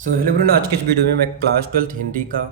So hello bro, आज के इस वीडियो में मैं क्लास 12th हिंदी का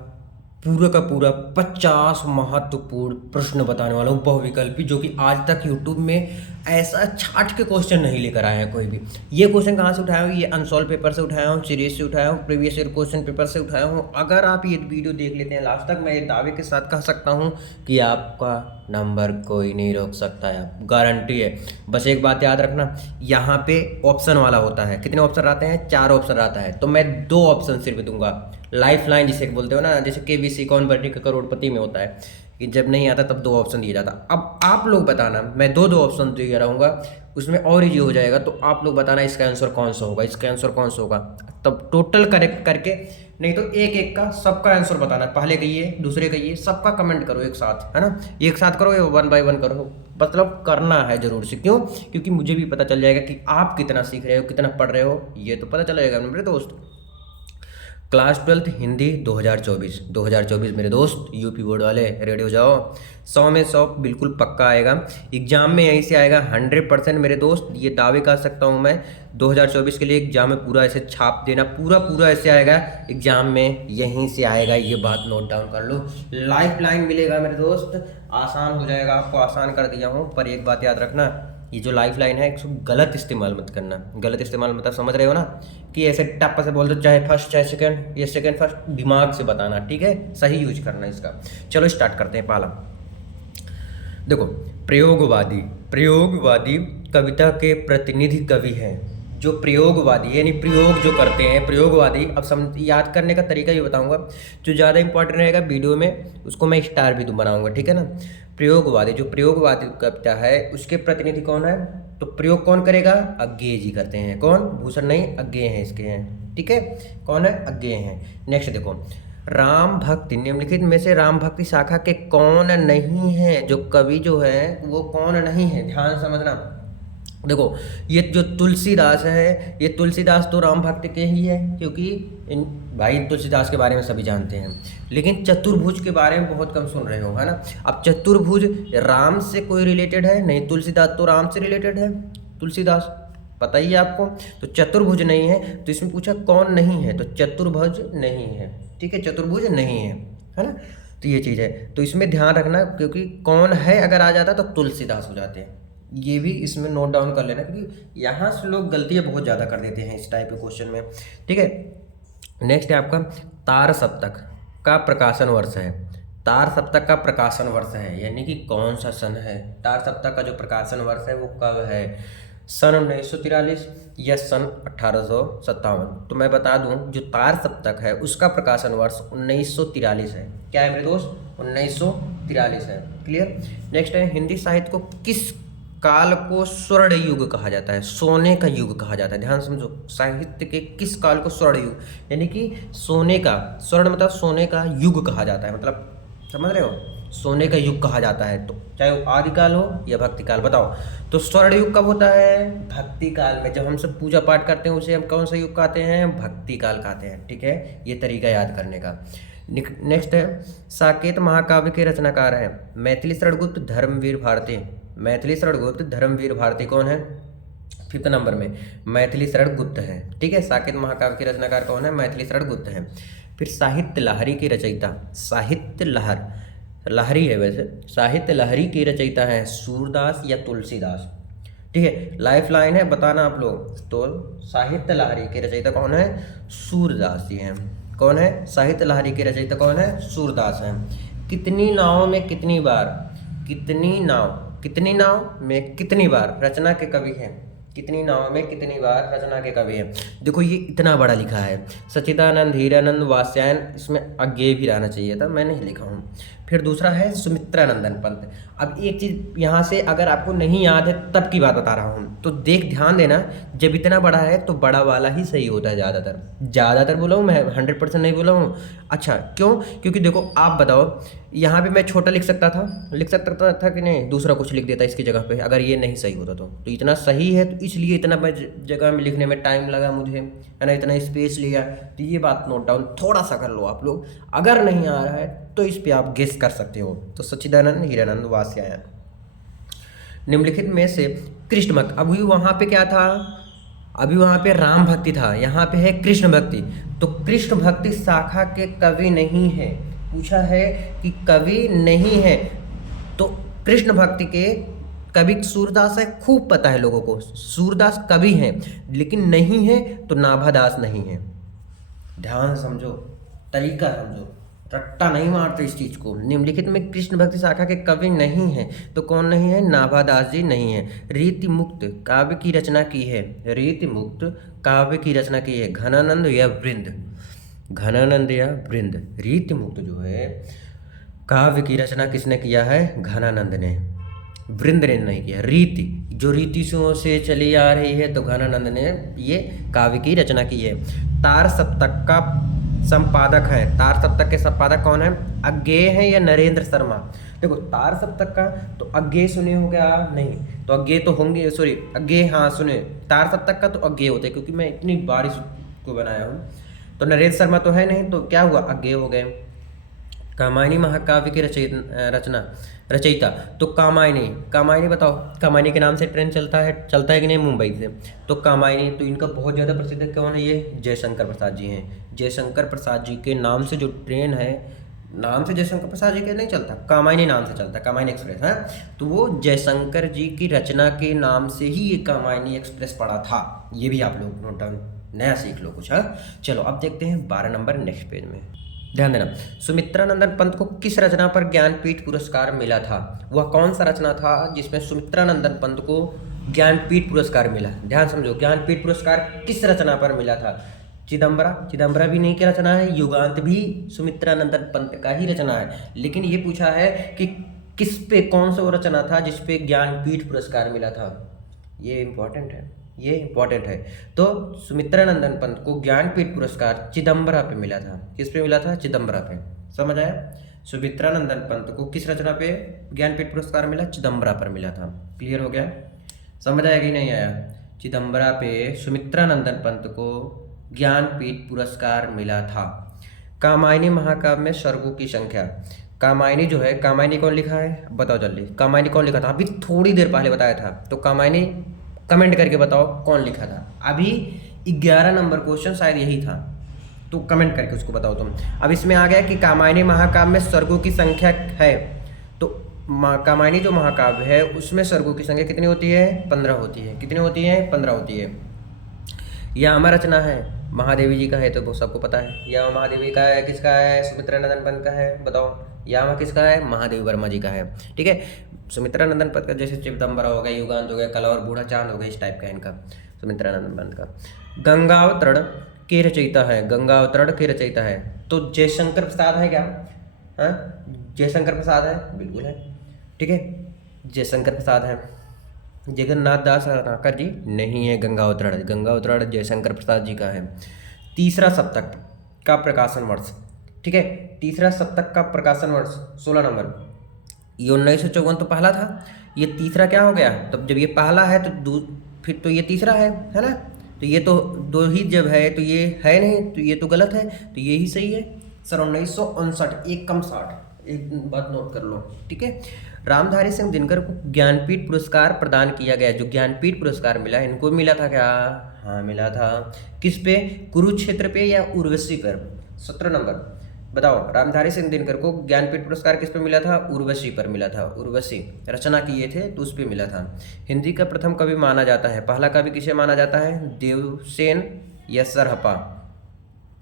पूरा 50 महत्वपूर्ण प्रश्न बताने वाला हूँ बहुविकल्पी, जो कि आज तक यूट्यूब में ऐसा छाट के क्वेश्चन नहीं लेकर आया है कोई भी। ये क्वेश्चन कहाँ से उठाया हूँ? ये अनसॉल्व पेपर से उठाया हूँ, सीरीज से उठाया हूँ, प्रीवियस ईयर क्वेश्चन पेपर से उठाया हूँ। अगर आप ये वीडियो देख लेते हैं लास्ट तक, मैं ये दावे के साथ कह सकता हूँ कि आपका नंबर कोई नहीं रोक सकता है, गारंटी है। बस एक बात याद रखना, यहाँ पे ऑप्शन वाला होता है। कितने ऑप्शन आते हैं? 4 ऑप्शन आता है, तो मैं 2 ऑप्शन सिर्फ दूंगा। लाइफ लाइन जिसे बोलते हो ना, जैसे केबीसी कौन बनेगा करोड़पति में होता है कि जब नहीं आता तब 2 ऑप्शन दिया जाता। अब आप लोग बताना, मैं दो ऑप्शन दे रहूँगा, उसमें और इजी हो जाएगा। तो आप लोग बताना इसका आंसर कौन सा होगा, इसका आंसर कौन सा होगा। तब टोटल करेक्ट करके, नहीं तो एक एक का सबका आंसर बताना। पहले कहिए, दूसरे कहिए, सबका कमेंट करो एक साथ, है ना। एक साथ करो या 1 बाय 1 करो, मतलब करना है जरूर से। क्यों? क्योंकि मुझे भी पता चल जाएगा कि आप कितना सीख रहे हो, कितना पढ़ रहे हो, ये तो पता चलेगा मेरे दोस्त। क्लास 12th हिंदी 2024 मेरे दोस्त यूपी बोर्ड वाले रेडी हो जाओ। 100 में 100 बिल्कुल पक्का आएगा एग्जाम में, यहीं से आएगा 100% मेरे दोस्त। ये दावे कर सकता हूँ मैं, 2024 के लिए एग्जाम में पूरा ऐसे छाप देना, पूरा ऐसे आएगा एग्जाम में, यहीं से आएगा। ये बात नोट डाउन कर लो। लाइफ लाइन मिलेगा मेरे दोस्त, आसान हो जाएगा, आपको आसान कर दिया हूँ। पर एक बात याद रखना, ये जो लाइफ लाइन है इसको गलत इस्तेमाल मत करना। गलत इस्तेमाल मतलब समझ रहे हो ना, कि ऐसे टप से बोल दो, चाहे फर्स्ट चाहे सेकंड, ये सेकंड फर्स्ट, दिमाग से बताना, ठीक है? सही यूज करना इसका। चलो स्टार्ट करते हैं। पहला देखो, प्रयोगवादी कविता के प्रतिनिधि कवि हैं। जो प्रयोगवादी यानी प्रयोग जो करते हैं, प्रयोगवादी। अब याद करने का तरीका ये बताऊंगा, जो ज़्यादा इंपॉर्टेंट रहेगा वीडियो में उसको मैं स्टार भी बनाऊंगा, ठीक है ना। प्रयोगवादी, जो प्रयोगवादी कविता है उसके प्रतिनिधि कौन है? तो प्रयोग कौन करेगा? अज्ञेय जी करते हैं। कौन? भूषण नहीं, अज्ञेय हैं इसके हैं, ठीक है। कौन है? अज्ञेय हैं। नेक्स्ट देखो, राम भक्ति, निम्नलिखित में से राम भक्ति शाखा के कौन नहीं है? जो कवि जो है वो कौन नहीं है, ध्यान समझना। देखो, ये जो तुलसीदास है, ये तुलसीदास तो राम भक्त के ही है, क्योंकि इन भाई तुलसीदास के बारे में सभी जानते हैं। लेकिन चतुर्भुज के बारे में बहुत कम सुन रहे हो, है ना। अब चतुर्भुज राम से कोई रिलेटेड है नहीं, तुलसीदास तो राम से रिलेटेड है, तुलसीदास पता ही है आपको। तो चतुर्भुज नहीं है, तो इसमें पूछा कौन नहीं है, तो चतुर्भुज नहीं है, ठीक है, चतुर्भुज नहीं है ना। तो ये चीज़ है, तो इसमें ध्यान रखना, क्योंकि कौन है अगर आ जाता तो तुलसीदास हो जाते हैं। ये भी इसमें नोट डाउन कर लेना, क्योंकि यहाँ से लोग गलतियाँ बहुत ज़्यादा कर देते हैं इस टाइप के क्वेश्चन में, ठीक है। नेक्स्ट है आपका, तार सप्तक का प्रकाशन वर्ष है। तार सप्तक का प्रकाशन वर्ष है, यानी कि कौन सा सन है? तार सप्तक का जो प्रकाशन वर्ष है वो कब है? सन 1943 या सन 1857? तो मैं बता दूं, जो तार सप्तक है उसका प्रकाशन वर्ष 1943 है। क्या है मेरे दोस्त? 1943 है। क्लियर। नेक्स्ट है, हिंदी साहित्य को किस काल को स्वर्ण युग कहा जाता है? सोने का युग कहा जाता है। ध्यान समझो, साहित्य के किस काल को स्वर्ण युग, यानी कि सोने का, स्वर्ण मतलब सोने का, युग कहा जाता है, मतलब समझ रहे हो, सोने का युग कहा जाता है। तो चाहे वो आदिकाल हो या भक्ति काल, बताओ। तो स्वर्ण युग कब होता है? भक्ति काल में। जब हम सब पूजा पाठ करते हैं उसे हम कौन सा युग कहते हैं? भक्ति काल कहते हैं, ठीक है। ये तरीका याद करने का। नेक्स्ट है, साकेत महाकाव्य के रचनाकार हैं मैथिली शरणगुप्त धर्मवीर भारती। मैथिली शरणगुप्त धर्मवीर भारती कौन है? 5th नंबर में मैथिली शरण गुप्त है, ठीक है। साकेत महाकाव्य के रचनाकार कौन है? मैथिली शरण गुप्त है। फिर साहित्य लहरी के रचयिता, साहित्य लहरी है वैसे, साहित्य लहरी के रचयिता है सूरदास या तुलसीदास, ठीक है। लाइफ लाइन है, बताना आप लोग। तो साहित्य लहरी के रचयिता कौन है? सूरदास जी हैं। कौन है? साहित्य लहरी के रचयिता कौन है? सूरदास हैं। कितनी नावों में कितनी बार, कितनी नाव में कितनी बार रचना के कवि हैं? कितनी नाव में कितनी बार रचना के कवि हैं? देखो, ये इतना बड़ा लिखा है, सच्चिदानंद, हीरानंद, वात्स्यायन, इसमें अज्ञेय भी रहना चाहिए था, मैं नहीं लिखा हूँ। फिर दूसरा है सुमित्रानंदन पंत। अब एक चीज़ यहाँ से अगर आपको नहीं याद है तब की बात बता रहा हूँ, तो ध्यान देना, जब इतना बड़ा है तो बड़ा वाला ही सही होता है। ज़्यादातर बोला हूँ मैं, 100% नहीं बोला हूँ। अच्छा, क्यों? क्योंकि देखो, आप बताओ, यहाँ पे मैं छोटा लिख सकता था कि नहीं, दूसरा कुछ लिख देता इसकी जगह पे, अगर ये नहीं सही होता तो इतना सही है, तो इसलिए इतना जगह में लिखने में टाइम लगा मुझे, है ना, इतना स्पेस लिया। तो ये बात नोट डाउन थोड़ा सा कर लो आप लोग। अगर नहीं आ रहा है तो इस पे आप गेस कर सकते हो। तो सच्चिदानंद, हीरानंद, वात्स्यायन। निम्नलिखित में से कृष्णमक, अभी वहाँ पे क्या था? अभी वहाँ पे राम भक्ति था, यहाँ पे है कृष्ण भक्ति। तो कृष्ण भक्ति शाखा के कवि नहीं है, पूछा है कि कवि नहीं है। तो कृष्ण भक्ति के कवि सूरदास है, खूब पता है लोगों को, सूरदास कवि हैं, लेकिन नहीं है तो नाभादास नहीं है। ध्यान समझो, तरीका समझो, रट्टा नहीं मारते इस चीज़ को। निम्नलिखित में कृष्ण भक्ति शाखा के कवि नहीं हैं, तो कौन नहीं है? नाभादास जी नहीं है। रीति मुक्त काव्य की रचना की है, रीति मुक्त काव्य की रचना की है घनानंद या वृंद, घनानंद या वृंद। रीति मुक्त जो है काव्य की रचना किसने किया है? घनानंद ने, वृंद ने नहीं किया। रीति जो रीतियों से चली आ रही है, तो घनानंद ने ये काव्य की रचना की है। तार सप्तक का संपादक है, तार सप्तक के संपादक कौन है? अज्ञेय है या नरेंद्र शर्मा? देखो तार सप्तक का तो अज्ञेय सुने हो क्या? नहीं, तो अज्ञेय तो होंगे, सॉरी अज्ञेय हाँ सुने। तार सप्तक का तो अज्ञेय होते, क्योंकि मैं इतनी बार इसको बनाया हूँ। तो नरेंद्र शर्मा तो है नहीं, तो क्या हुआ? अज्ञेय हो गए। कामायनी महाकाव्य की रचयिता तो कामायनी बताओ, कामायनी के नाम से ट्रेन चलता है कि नहीं मुंबई से? तो कामायनी तो इनका बहुत ज़्यादा प्रसिद्ध है, कौन है ये? जयशंकर प्रसाद जी हैं। जयशंकर प्रसाद जी के नाम से जो ट्रेन है, नाम से जयशंकर प्रसाद जी के नहीं चलता, कामायनी नाम से चलता, कामायनी एक्सप्रेस है। तो वो जयशंकर जी की रचना के नाम से ही ये कामायनी एक्सप्रेस पड़ा था। ये भी आप लोग नोट डाउन, नया सीख लो कुछ। हाँ चलो अब देखते हैं 12 नंबर नेक्स्ट पेज में। ध्यान देना, सुमित्रानंदन पंत को किस रचना पर ज्ञानपीठ पुरस्कार मिला था? वह कौन सा रचना था जिसमें सुमित्रानंदन पंत को ज्ञानपीठ पुरस्कार मिला? ध्यान समझो, ज्ञानपीठ पुरस्कार किस रचना पर मिला था? चिदम्बरा भी नहीं की रचना है, युगांत भी सुमित्रानंदन पंत का ही रचना है। लेकिन ये पूछा है कि किस पे, कौन सा वो रचना था जिस पे ज्ञानपीठ पुरस्कार मिला था? ये इंपॉर्टेंट है, ये इंपॉर्टेंट है। तो सुमित्रानंदन पंत को ज्ञानपीठ पुरस्कार चिदम्बरा पे मिला था। किस पे मिला था? चिदम्बरा पे। समझ आया? सुमित्रानंदन पंत को किस रचना पे ज्ञानपीठ पुरस्कार मिला? चिदम्बरा पर मिला था। क्लियर हो गया? समझ आया कि नहीं आया? चिदम्बरा पे सुमित्रानंदन पंत को ज्ञानपीठ पुरस्कार मिला था। कामायनी महाकाव्य में सर्गों की संख्या, कामायनी जो है, कामायनी कौन लिखा है? बताओ जल्दी, कामायनी कौन लिखा था? अभी थोड़ी देर पहले बताया था। तो कामायनी कमेंट करके बताओ कौन लिखा था। अभी 11 नंबर क्वेश्चन शायद यही था, तो कमेंट करके उसको बताओ तुम। अब इसमें आ गया कि कामायनी महाकाव्य में सर्गों की संख्या है, तो कामायनी जो महाकाव्य है उसमें सर्गों की संख्या कितनी होती है? 15 होती है। कितनी होती है? 15 होती है। यह अमर रचना है, महादेवी जी का है, तो वो सबको पता है। यह महादेवी का है, किसका है? सुमित्रानंदन पंत का है। बताओ यामा किसका है? महादेवी वर्मा जी का है। ठीक है, सुमित्रानंदन पंत का जैसे चिदम्बरा हो गया, युगांत हो गया, कला और बूढ़ा चांद हो गया, इस टाइप का इनका सुमित्रानंदन पंत का। गंगावतरण के रचयिता है, गंगावतरण के रचयिता है, तो जयशंकर प्रसाद है क्या? हाँ जयशंकर प्रसाद है, बिल्कुल है। ठीक है, जयशंकर प्रसाद है। जगन्नाथ दास रत्नाकर जी नहीं है। गंगावतरण जयशंकर प्रसाद जी का है। तीसरा सप्तक का प्रकाशन वर्ष, ठीक है, तीसरा सप्तक का प्रकाशन वर्ष 16 नंबर। ये 1954 तो पहला था, ये तीसरा क्या हो गया? तब जब ये पहला है तो फिर तो ये तीसरा है ना? तो ये तो दो ही जब है तो ये है नहीं, तो ये तो गलत है, तो ये ही सही है सर। 1959, एक कम 60, एक बात नोट कर लो। ठीक है, रामधारी सिंह दिनकर को ज्ञानपीठ पुरस्कार प्रदान किया गया। जो ज्ञानपीठ पुरस्कार मिला, इनको मिला था क्या? हाँ मिला था। किस पे? कुरुक्षेत्र पे या उर्वशी पर? 17 नंबर बताओ। रामधारी सिंह दिनकर को ज्ञानपीठ पुरस्कार किस पे मिला था? उर्वशी पर मिला था। उर्वशी रचना किए थे तो उस पे मिला था। हिंदी का प्रथम कवि माना जाता है, पहला कवि किसे माना जाता है? देवसेन या सरहपा?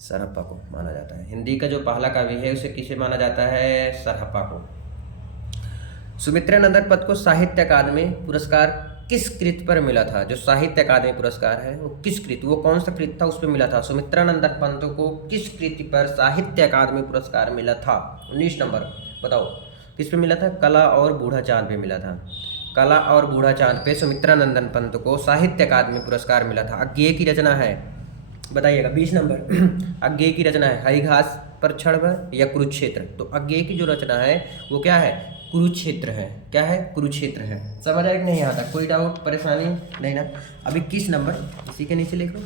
सरहपा को माना जाता है। हिंदी का जो पहला कवि है उसे किसे माना जाता है? सरहपा को। सुमित्रानंदन पंत को साहित्य अकादमी पुरस्कार किस कृत पर मिला था? जो साहित्य अकादमी पुरस्कार है वो किस कृत, वो कौन सा कृत था उस पर मिला था? सुमित्रानंदन पंत को किस कृति पर साहित्य अकादमी पुरस्कार मिला था? 19 नंबर बताओ, किस पे मिला था? कला और बूढ़ा चांद पे मिला था। कला और बूढ़ा चांद पे सुमित्रानंदन पंत को साहित्य अकादमी पुरस्कार मिला था। अज्ञेय की रचना है, बताइएगा 20 नंबर। अज्ञेय की रचना है हरिघास पर क्षण या कुरुक्षेत्र? तो अज्ञेय की जो रचना है वो क्या है? कुरुक्षेत्र है। क्या है? कुरुक्षेत्र है। समझ आया कि नहीं? यहाँ तक कोई डाउट परेशानी नहीं ना? अभी 21 नंबर इसी के नीचे लिखो।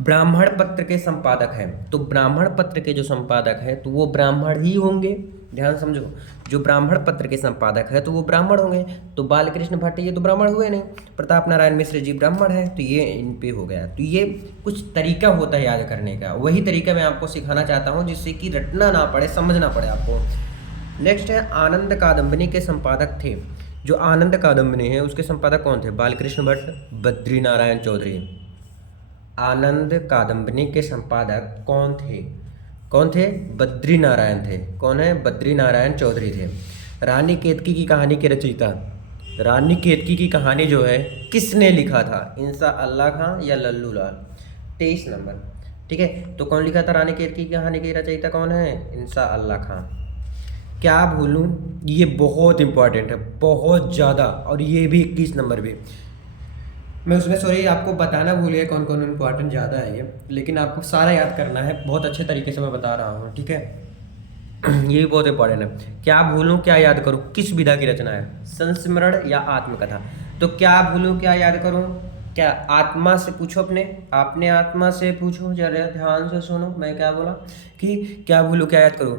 ब्राह्मण पत्र के संपादक हैं, तो ब्राह्मण पत्र के जो संपादक हैं तो वो ब्राह्मण ही होंगे, ध्यान समझो। जो ब्राह्मण पत्र के संपादक है तो वो ब्राह्मण होंगे। तो बालकृष्ण भट्ट ये तो ब्राह्मण हुए नहीं, प्रताप नारायण मिश्र जी ब्राह्मण है, तो ये इन पे हो गया। तो ये कुछ तरीका होता है याद करने का, वही तरीका मैं आपको सिखाना चाहता हूँ जिससे कि रटना ना पड़े, समझना पड़े आपको। नेक्स्ट है आनंद कादम्बिनी के संपादक थे। जो आनंद कादम्बिनी है उसके संपादक कौन थे? बालकृष्ण भट्ट, बद्री नारायण चौधरी। आनंद कादम्बिनी के संपादक कौन थे? कौन थे? बद्री नारायण थे। कौन है? बद्री नारायण चौधरी थे। रानी केतकी की कहानी के रचयिता, रानी केतकी की कहानी जो है किसने लिखा था? इंसा अल्लाह खां या लल्लू लाल? 23 नंबर, ठीक है। तो कौन लिखा था रानी केतकी की कहानी के रचयिता? कौन है? इंसा अल्लाह खां। क्या भूलूं, ये बहुत इंपॉर्टेंट है, बहुत ज़्यादा, और ये भी 21 नंबर भी। मैं उसमें सॉरी आपको बताना भूल गया कौन कौन इंपॉर्टेंट ज़्यादा है ये, लेकिन आपको सारा याद करना है, बहुत अच्छे तरीके से मैं बता रहा हूँ, ठीक है। ये भी बहुत इंपॉर्टेंट है। क्या भूलूं क्या याद करूं किस विधा की रचना है? संस्मरण या आत्मकथा? तो क्या भूलूं क्या याद करूं, क्या आत्मा से पूछो, अपने आत्मा से पूछो, जरा ध्यान से सुनो मैं क्या बोला कि क्या भूलूं क्या याद करूं।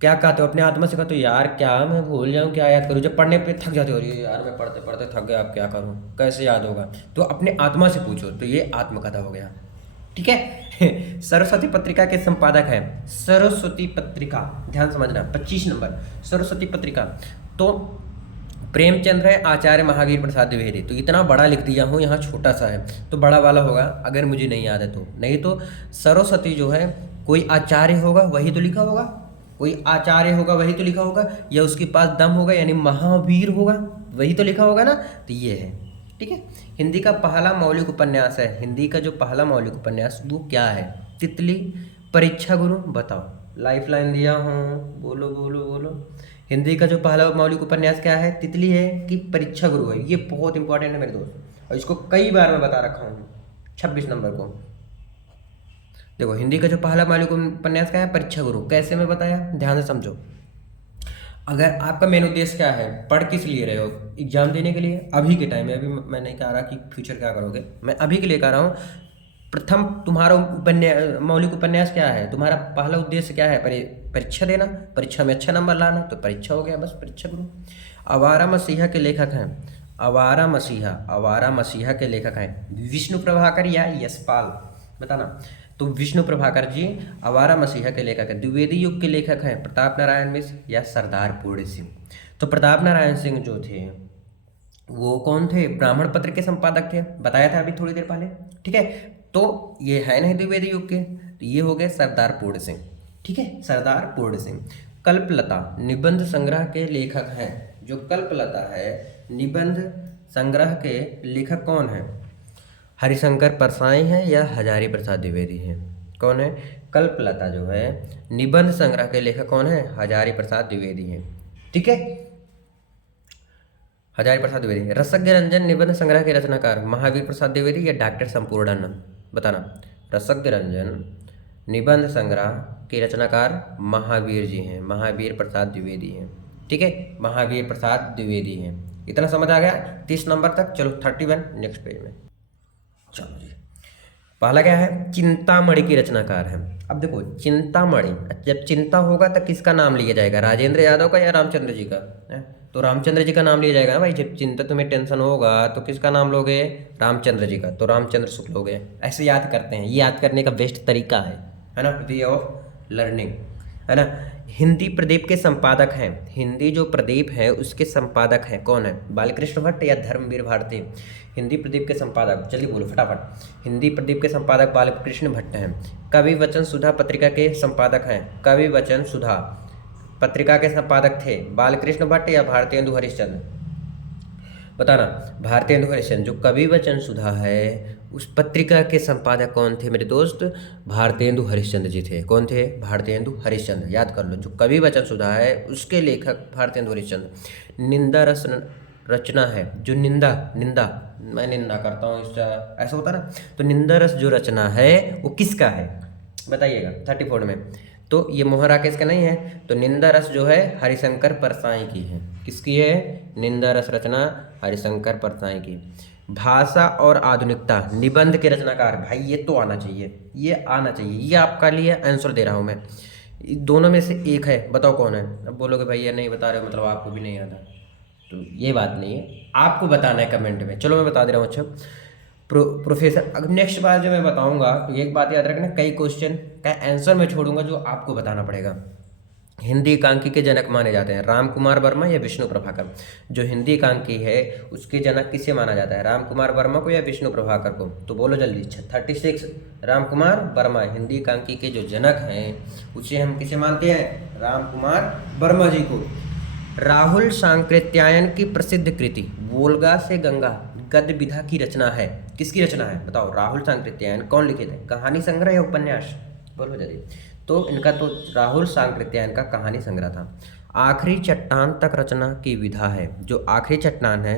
क्या कहते हो? अपने आत्मा से कहते हो यार क्या मैं भूल जाऊं क्या याद करूं। जब पढ़ने पे थक जाते हो, यार मैं पढ़ते पढ़ते थक गया, अब क्या करूं, कैसे याद होगा? तो अपने आत्मा से पूछो, तो ये आत्मकथा हो गया, ठीक है। सरस्वती पत्रिका के संपादक हैं, सरस्वती पत्रिका, ध्यान समझना, 25 नंबर सरस्वती पत्रिका। तो प्रेमचंद्र है, आचार्य महावीर प्रसाद द्विवेदी। तो इतना बड़ा लिख दिया हूँ, यहाँ छोटा सा है तो बड़ा वाला होगा अगर मुझे नहीं याद है तो, नहीं तो सरस्वती जो है कोई आचार्य होगा वही तो लिखा होगा, कोई आचार्य होगा वही तो लिखा होगा, या उसके पास दम होगा यानी महावीर होगा वही तो लिखा होगा ना, तो ये है, ठीक है। हिंदी का पहला मौलिक उपन्यास है, हिंदी का जो पहला मौलिक उपन्यास वो क्या है? तितली, परीक्षा गुरु, बताओ, लाइफ लाइन दिया हूँ, बोलो बोलो बोलो। हिंदी का जो पहला मौलिक उपन्यास क्या है? तितली है कि परीक्षा गुरु है? ये बहुत इंपॉर्टेंट है मेरे दोस्त, और इसको कई बार मैं बता रखा हूँ। 26 नंबर को देखो, हिंदी का जो पहला मौलिक उपन्यास क्या है? परीक्षा गुरु। कैसे मैं बताया, ध्यान से समझो। अगर आपका मेन उद्देश्य क्या है, पढ़ किस लिए रहे हो? एग्जाम देने के लिए, अभी के टाइम में, अभी मैं नहीं कह रहा कि फ्यूचर क्या करोगे, मैं अभी के लिए कह रहा हूँ। प्रथम तुम्हारा मौलिक उपन्यास क्या है? तुम्हारा पहला उद्देश्य क्या है? परीक्षा देना, परीक्षा में अच्छा नंबर लाना, तो परीक्षा हो गया, बस परीक्षा गुरु। आवारा मसीहा के लेखक हैं, आवारा मसीहा के लेखक हैं विष्णु प्रभाकर या यशपाल, बताना। तो विष्णु प्रभाकर जी आवारा मसीहा के लेखक हैं। द्विवेदी युग के लेखक हैं प्रताप नारायण मिश्र या सरदार पूर्ण सिंह। तो प्रताप नारायण सिंह जो थे वो कौन थे? ब्राह्मण पत्र के संपादक थे, बताया था अभी थोड़ी देर पहले, ठीक है। तो ये है नहीं द्विवेदी युग के, तो ये हो गए सरदार पूर्ण सिंह, ठीक है, सरदार पूर्ण सिंह। कल्पलता निबंध संग्रह के लेखक हैं, जो कल्पलता है निबंध संग्रह के लेखक कौन है? हरिशंकर परसाई हैं या हजारी प्रसाद द्विवेदी हैं? कौन है? कल्पलता जो है निबंध संग्रह के लेखक कौन है? हजारी प्रसाद द्विवेदी हैं, ठीक है, हजारी प्रसाद द्विवेदी। रसज्ञ रंजन निबंध संग्रह के रचनाकार महावीर प्रसाद द्विवेदी या डॉक्टर संपूर्णानंद, बताना। रसज्ञ रंजन निबंध संग्रह के रचनाकार महावीर जी हैं, महावीर प्रसाद द्विवेदी हैं, ठीक है, महावीर प्रसाद द्विवेदी हैं। इतना समझ आ गया 30 नंबर तक। चलो 31 नेक्स्ट पेज में चलो जी। पहला क्या है? चिंतामणि की रचनाकार है। अब देखो चिंतामणि, जब चिंता होगा तो किसका नाम लिया जाएगा? राजेंद्र यादव का या रामचंद्र जी का है? तो रामचंद्र जी का नाम लिया जाएगा ना भाई। जब चिंता तुम्हें टेंशन होगा तो किसका नाम लोगे? रामचंद्र जी का, तो रामचंद्र शुक्ल लोगे। ऐसे याद करते हैं, ये याद करने का बेस्ट तरीका है ना, वे ऑफ लर्निंग, है ना। हिंदी प्रदीप के संपादक हैं, हिंदी जो प्रदीप है उसके संपादक हैं कौन है? बालकृष्ण भट्ट या धर्मवीर भारती? हिंदी प्रदीप के संपादक, जल्दी बोलो फटाफट। हिंदी प्रदीप के संपादक बालकृष्ण भट्ट हैं। कवि वचन सुधा पत्रिका के संपादक हैं, कवि वचन सुधा पत्रिका के संपादक थे बालकृष्ण भट्ट या भारतेंदु हरिश्चंद्र, बताना। भारतेंदु हरिश्चंद्र। जो कवि वचन सुधा है उस पत्रिका के संपादक कौन थे मेरे दोस्त? भारतेंदु हरिश्चंद्र जी थे। कौन थे? भारतेंदु हरिश्चंद्र, याद कर लो। जो कवि वचन सुधा है उसके लेखक भारतेंदु हरिश्चंद्र। निंदा रस रचना है, जो निंदा मैं निंदा करता हूँ इसका, ऐसा होता ना, तो निंदा रस जो रचना है वो किसका है बताइएगा 34 में। तो ये मोहन राकेश का नहीं है, तो निंदा रस जो है हरिशंकर परसाई की है। किसकी है? निंदा रस रचना हरिशंकर परसाई की। भाषा और आधुनिकता, निबंध के रचनाकार। भाई ये तो आना चाहिए, ये आना चाहिए, ये आपका लिए आंसर दे रहा हूँ मैं। दोनों में से एक है, बताओ कौन है। अब बोलोगे भाई ये नहीं बता रहे हो मतलब आपको भी नहीं आता, तो ये बात नहीं है, आपको बताना है कमेंट में। चलो मैं बता दे रहा हूँ। अच्छा प्रोफेसर, अब नेक्स्ट बार जो मैं बताऊंगा तो एक बात याद रखना, कई क्वेश्चन का आंसर मैं छोड़ूंगा जो आपको बताना पड़ेगा। हिंदी एकांकी के जनक माने जाते हैं राम कुमार वर्मा या विष्णु प्रभाकर। जो हिंदी एकांकी है उसके जनक किसे माना जाता है, राम कुमार वर्मा को या विष्णु प्रभाकर को। तो बोलो जल्दी। 36 राम कुमार वर्मा हिंदी एकांकी के जो जनक हैं उसे हम किसे मानते हैं, राम कुमार वर्मा जी को। राहुल सांकृत्यायन की प्रसिद्ध कृति वोल्गा से गंगा गद्य विधा की रचना है, किसकी रचना है बताओ। राहुल सांकृत्यायन कौन लिखे थे, कहानी संग्रह या उपन्यास, बोलो जल्दी। तो इनका तो राहुल सांकृत्यायन का कहानी संग्रह था। आखिरी चट्टान तक रचना की विधा है, जो आखिरी चट्टान है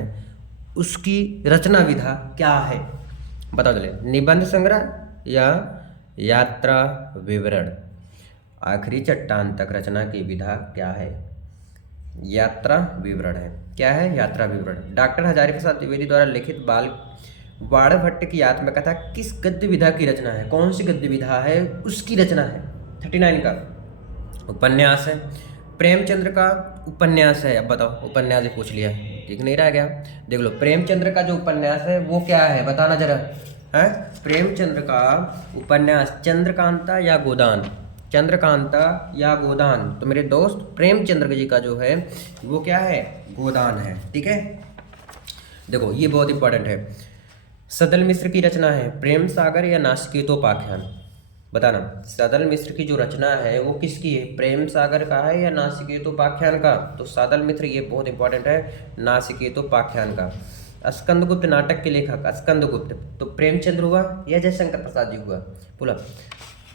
उसकी रचना विधा क्या है, बताओ जल्दी। निबंध संग्रह या यात्रा विवरण। आखिरी चट्टान तक रचना की विधा क्या है, यात्रा विवरण है। क्या है, यात्रा विवरण। डॉक्टर हजारी प्रसाद द्विवेदी द्वारा लिखित बाल बाणभट्ट की आत्मकथा किस गद्य विधा की रचना है, कौन सी गद्य विधा है उसकी रचना है। 39 का उपन्यास है। प्रेमचंद्र का उपन्यास है, अब बताओ उपन्यास ही पूछ लिया, ठीक नहीं रह गया। देख लो प्रेमचंद्र का जो उपन्यास है वो क्या है बताना जरा है। प्रेमचंद्र का उपन्यास चंद्रकांता या गोदान, चंद्रकांता या गोदान। तो मेरे दोस्त प्रेमचंद्र जी का जो है वो क्या है, गोदान है, ठीक है। देखो ये बहुत इंपॉर्टेंट है। सदल मिश्र की रचना है प्रेम सागर या नासिकेतोपाख्यान, बताना। सदल मिश्र की जो रचना है वो किसकी है, प्रेम सागर का है या नासिकेतोपाख्यान का। तो सदल मिश्र ये बहुत इंपॉर्टेंट है, नासिकेतोपाख्यान का। स्कंदगुप्त नाटक के लेखक स्कंदगुप्त, तो प्रेमचंद्र हुआ या जयशंकर प्रसाद जी हुआ, बोला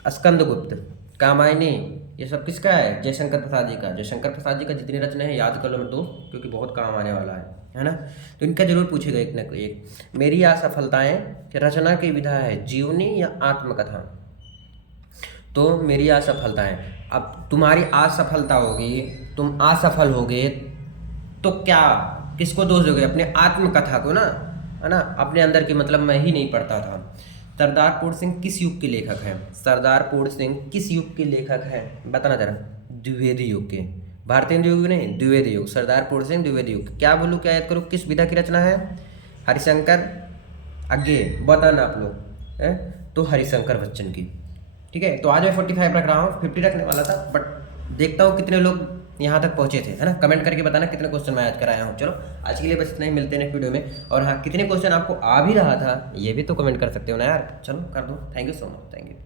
स्कंदगुप्त। कामायनी ये सब किसका है, जयशंकर प्रसाद जी का। जयशंकर प्रसाद जी का जितनी रचना है याद कर लो मेरे दोस्त, क्योंकि बहुत काम आने वाला है ना। तो इनका जरूर पूछेगा एक न एक। मेरी असफलताएं कि रचना की विधा है जीवनी या आत्मकथा। तो मेरी असफलताएं, अब तुम्हारी असफलता होगी, तुम असफल हो गए तो क्या किसको दोष दोगे, अपने आत्मकथा को ना, है ना। अपने अंदर की मतलब मैं ही नहीं पढ़ता था। सरदारपुर सिंह किस युग के लेखक हैं, सरदारपुर सिंह किस युग के लेखक हैं बताना जरा। द्विवेदी युग के, भारतीय युग नहीं, द्विवेदी युग। सरदारपुर सिंह द्विवेदी युग। क्या बोलूँ, क्या याद करूँ, किस विधा की रचना है, हरिशंकर। आगे बताना आप लोग है, तो हरिशंकर बच्चन की, ठीक है। तो आज मैं 45 रख रहा हूँ, 50 रखने वाला था, बट देखता हूँ कितने लोग यहाँ तक पहुँचे थे, है ना। कमेंट करके बताना कितने क्वेश्चन मैं आज कराया हूँ। चलो आज के लिए बस इतना ही, मिलते हैं नेक्स्ट वीडियो में। और हाँ, कितने क्वेश्चन आपको आ भी रहा था ये भी तो कमेंट कर सकते हो ना यार। चलो कर दो। Thank you so much, thank you.